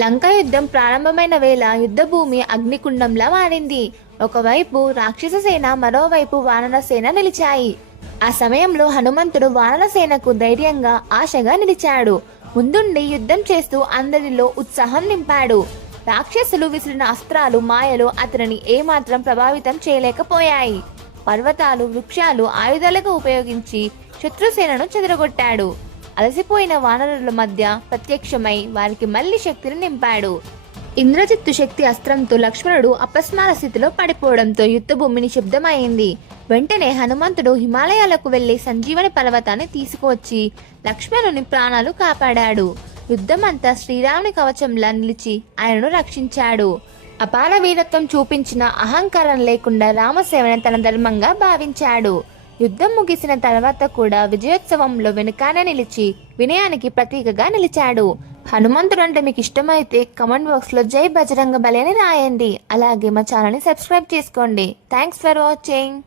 లంకా యుద్ధం ప్రారంభమైన వేళ యుద్ధభూమి అగ్నికుండంలా మారింది. ఒకవైపు రాక్షస సేన, మరోవైపు వానర సేన నిలిచాయి. ఆ సమయంలో హనుమంతుడు వానర సేనకు ధైర్యంగా, ఆశగా నిలిచాడు. ముందుండి యుద్ధం చేస్తూ అందరిలో ఉత్సాహం నింపాడు. రాక్షసులు విసిరిన అస్త్రాలు, మాయలు అతనిని ఏమాత్రం ప్రభావితం చేయలేకపోయాయి. పర్వతాలు, వృక్షాలు ఆయుధాలుగా ఉపయోగించి శత్రుసేనను చెదరగొట్టాడు. అలసిపోయిన వానరుల మధ్య ప్రత్యక్షమై వారికి మళ్లీ శక్తిని నింపాడు. ఇంద్రజిత్తు శక్తి అస్త్రంతో లక్ష్మణుడు అపస్మార స్థితిలో పడిపోవడంతో యుద్ధభూమి నిశ్శబ్దమైంది. వెంటనే హనుమంతుడు హిమాలయాలకు వెళ్లి సంజీవని పర్వతాన్ని తీసుకువచ్చి లక్ష్మణుని ప్రాణాలు కాపాడాడు. యుద్ధమంతా శ్రీరాముని కవచంలా నిలిచి ఆయనను రక్షించాడు. అపార వీరత్వం చూపించిన, అహంకారం లేకుండా రామసేవని తన ధర్మంగా భావించాడు. యుద్ధం ముగిసిన తర్వాత కూడా విజయోత్సవంలో వెనుకానే నిలిచి వినయానికి ప్రతీకగా నిలిచాడు. హనుమంతుడు అంటే మీకు ఇష్టమైతే కమెంట్ బాక్స్ లో జై బజరంగ బలి అని రాయండి. అలాగే మా ఛానల్ ని సబ్స్క్రైబ్ చేసుకోండి. Thanks for watching.